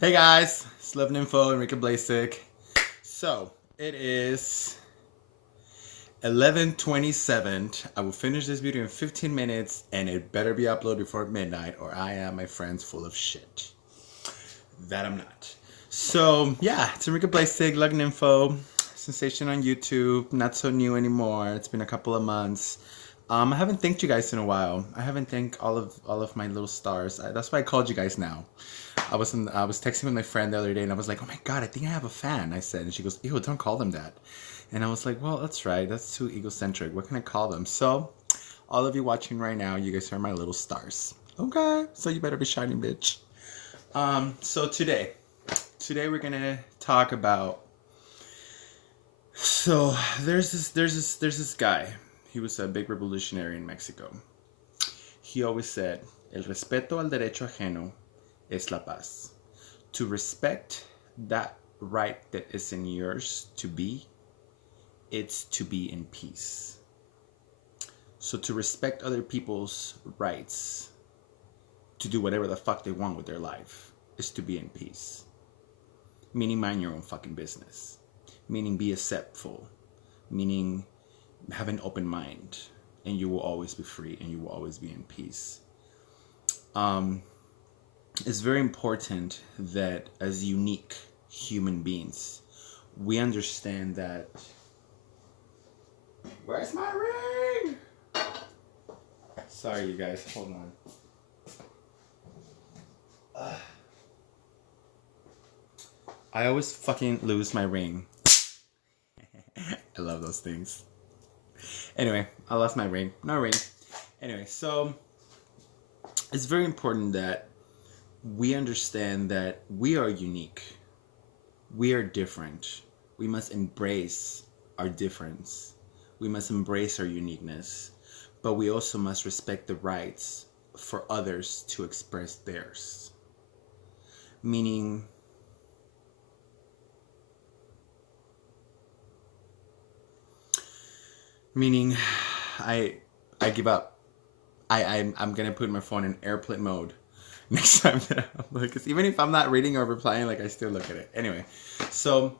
Hey guys, it's Love and Info, Enrique Blasik. So it is 11:27. I will finish this video in 15 minutes, and it better be uploaded before midnight, or I am, my friends, full of shit. That I'm not. So yeah, it's Enrique Blasik, Love and Info, sensation on YouTube. Not so new anymore. It's been a couple of months. I haven't thanked you guys in a while. I haven't thanked all of my little stars. That's why I called you guys now. I was texting with my friend the other day, and I was like, "Oh my god, I think I have a fan." I said, and she goes, "Ew, don't call them that." And I was like, "Well, that's right. That's too egocentric. What can I call them?" So, all of you watching right now, you guys are my little stars. Okay, so you better be shining, bitch. So today we're gonna talk about. So there's this guy. He was a big revolutionary in Mexico. He always said, "El respeto al derecho ajeno es la paz." To respect that right that isn't yours to be, it's to be in peace. So to respect other people's rights to do whatever the fuck they want with their life is to be in peace. Meaning mind your own fucking business. Meaning be acceptful. Meaning have an open mind, and you will always be free, and you will always be in peace. It's very important that as unique human beings, we understand that. Where's my ring? Sorry, you guys. Hold on. I always fucking lose my ring. I love those things. Anyway, I lost my ring. No ring. Anyway, so it's very important that we understand that we are unique. We are different. We must embrace our difference. We must embrace our uniqueness. But we also must respect the rights for others to express theirs. Meaning, I give up. I'm gonna put my phone in airplane mode next time that because even if I'm not reading or replying, like I still look at it. Anyway, so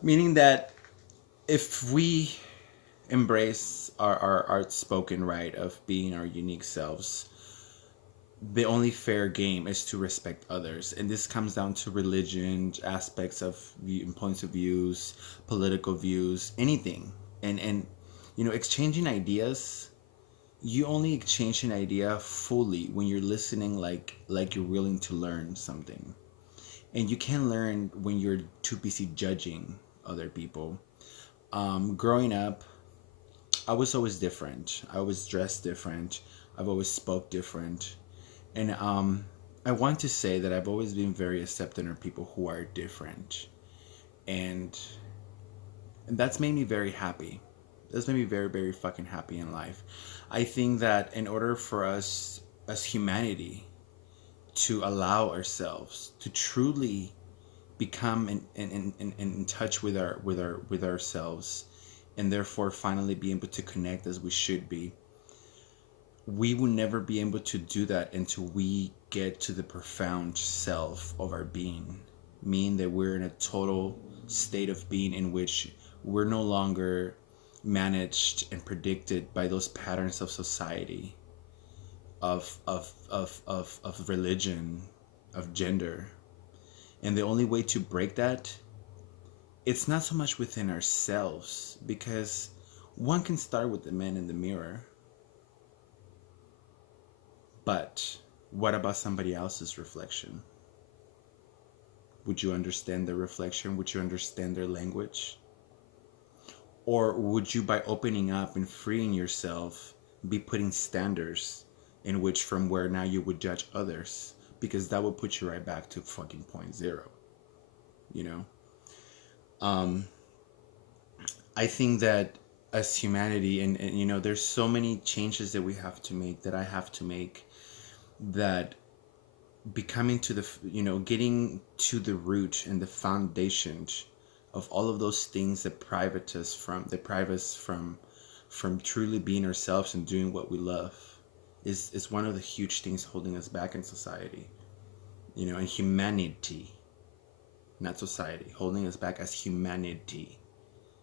meaning that if we embrace our outspoken right of being our unique selves, the only fair game is to respect others, and this comes down to religion, aspects of points of views, political views, anything, and exchanging ideas. You only exchange an idea fully when you're listening, like you're willing to learn something, and you can learn when you're too busy judging other people. Growing up, I was always different. I was dressed different. I've always spoke different, and I want to say that I've always been very accepting of people who are different, and that's made me very happy. That's made me very, very fucking happy in life. I think that in order for us as humanity to allow ourselves to truly become in touch with ourselves, and therefore finally be able to connect as we should be, we will never be able to do that until we get to the profound self of our being, meaning that we're in a total state of being in which we're no longer managed and predicted by those patterns of society, of religion, of gender. And the only way to break that, it's not so much within ourselves, because one can start with the man in the mirror. But what about somebody else's reflection? Would you understand their reflection? Would you understand their language? Or would you, by opening up and freeing yourself, be putting standards in which from where now you would judge others? Because that would put you right back to fucking point zero. I think that as humanity, and there's so many changes that we have to make, that I have to make, that becoming to the, getting to the root and the foundation of all of those things that deprive us from truly being ourselves and doing what we love is one of the huge things holding us back in society. You know, and humanity, not society. Holding us back as humanity.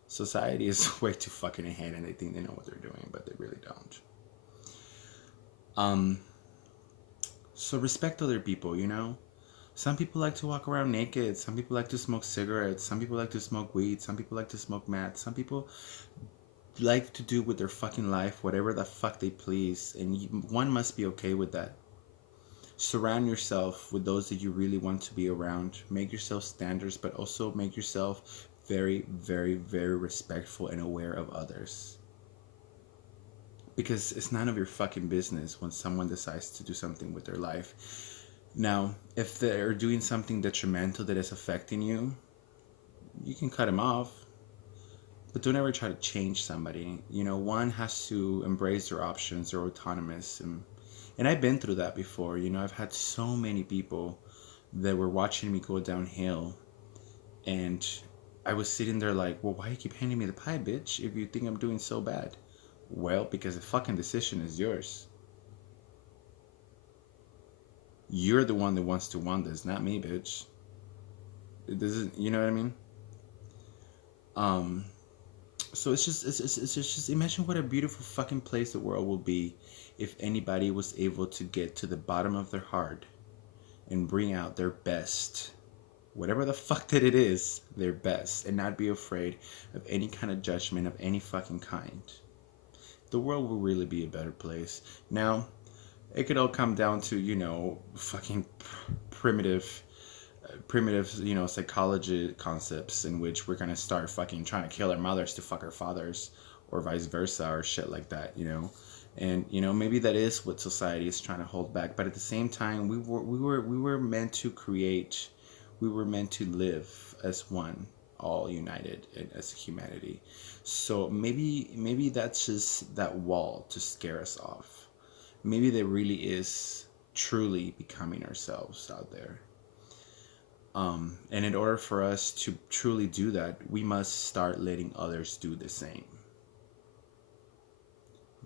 Society is way too fucking ahead and they think they know what they're doing, but they really don't. So respect other people, you know? Some people like to walk around naked. Some people like to smoke cigarettes. Some people like to smoke weed. Some people like to smoke meth. Some people like to do with their fucking life whatever the fuck they please. And one must be okay with that. Surround yourself with those that you really want to be around. Make yourself standards, but also make yourself very, very, very respectful and aware of others. Because it's none of your fucking business when someone decides to do something with their life. Now, if they're doing something detrimental that is affecting you, you can cut them off. But don't ever try to change somebody. You know, one has to embrace their options, they're autonomous. And I've been through that before. You know, I've had so many people that were watching me go downhill. And I was sitting there like, well, why you keep handing me the pie, bitch, if you think I'm doing so bad? Well, because the fucking decision is yours. You're the one that wants to want this, not me, bitch. It doesn't, you know what I mean? So it's just imagine what a beautiful fucking place the world will be if anybody was able to get to the bottom of their heart and bring out their best, whatever the fuck that it is, their best, and not be afraid of any kind of judgment of any fucking kind. The world will really be a better place. Now, it could all come down to, you know, fucking primitive, you know, psychology concepts in which we're gonna start fucking trying to kill our mothers to fuck our fathers, or vice versa, or shit like that, you know. And you know, maybe that is what society is trying to hold back. But at the same time, we were meant to create, we were meant to live as one, all united as humanity. So maybe that's just that wall to scare us off. Maybe there really is truly becoming ourselves out there. And in order for us to truly do that, we must start letting others do the same.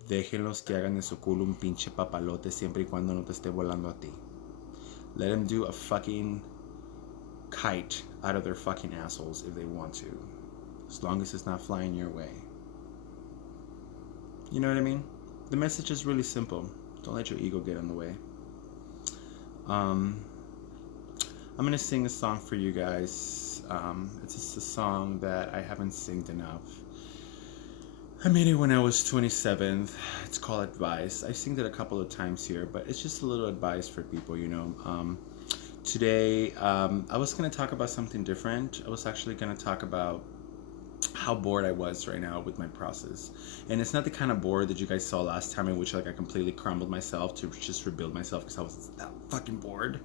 Déjenlos que hagan de su culo un pinche papalote siempre y cuando no te esté volando a ti. Let them do a fucking kite out of their fucking assholes if they want to. As long as it's not flying your way. You know what I mean? The message is really simple. Don't let your ego get in the way. I'm going to sing a song for you guys. It's just a song that I haven't sung enough. I made it when I was 27. It's called Advice. I sing it a couple of times here, but it's just a little advice for people, you know. Today, I was going to talk about something different. I was actually going to talk about how bored I was right now with my process. And it's not the kind of bored that you guys saw last time in which like I completely crumbled myself to just rebuild myself because I was that fucking bored.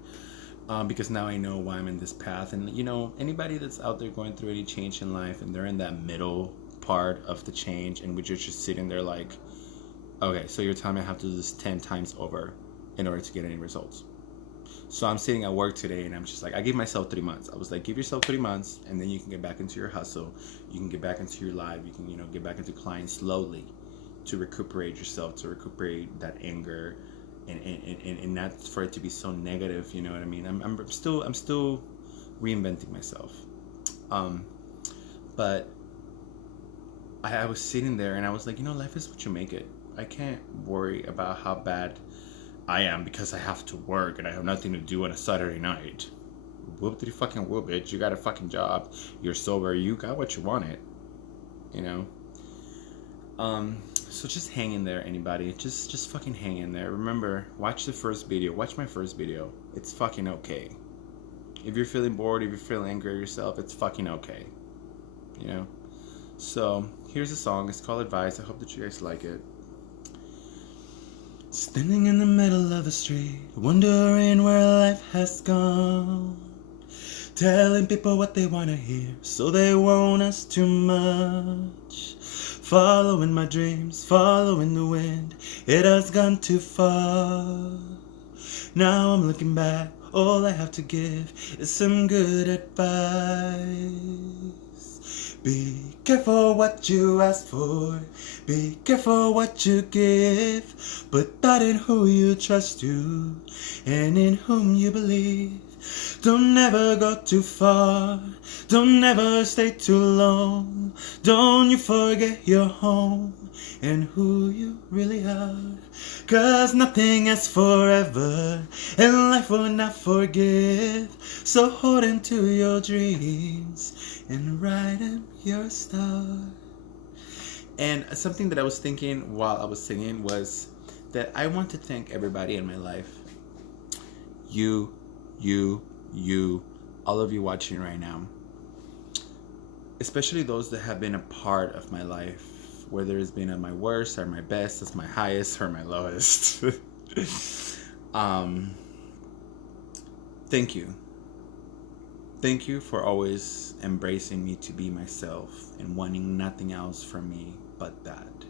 Because now I know why I'm in this path. And you know, anybody that's out there going through any change in life and they're in that middle part of the change in which you're just sitting there like, okay, so you're telling me I have to do this 10 times over in order to get any results. So I'm sitting at work today and I'm just like, I gave myself 3 months. I was like, give yourself 3 months and then you can get back into your hustle. You can get back into your life. You can, you know, get back into clients slowly to recuperate yourself, to recuperate that anger and not for it to be so negative. You know what I mean? I'm still reinventing myself. But I was sitting there and I was like, you know, life is what you make it. I can't worry about how bad I am because I have to work and I have nothing to do on a Saturday night. Whoop-de fucking whoop, bitch. You got a fucking job. You're sober. You got what you wanted. You know? So just hang in there, anybody. Just fucking hang in there. Remember, watch the first video. Watch my first video. It's fucking okay. If you're feeling bored, if you're feeling angry at yourself, it's fucking okay. You know? So, here's a song. It's called Advice. I hope that you guys like it. Standing in the middle of the street, wondering where life has gone. Telling people what they want to hear, so they want us too much. Following my dreams, following the wind, it has gone too far. Now I'm looking back, all I have to give is some good advice. Be careful what you ask for, be careful what you give. Put that in who you trust to, and in whom you believe. Don't ever go too far. Don't ever stay too long. Don't you forget your home and who you really are. 'Cause nothing is forever and life will not forgive. So hold into your dreams and write in your star. And something that I was thinking while I was singing was that I want to thank everybody in my life. You, all of you watching right now. Especially those that have been a part of my life, whether it's been at my worst or my best, as my highest or my lowest. Thank you. Thank you for always embracing me to be myself and wanting nothing else from me but that.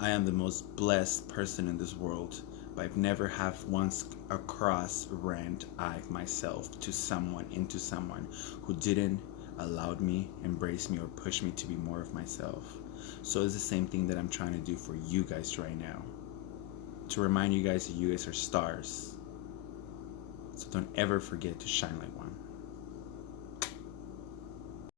I am the most blessed person in this world, but I've never have once across rant I myself to someone into someone who didn't allow me, embrace me, or push me to be more of myself. So it's the same thing that I'm trying to do for you guys right now. To remind you guys that you guys are stars. So don't ever forget to shine like one.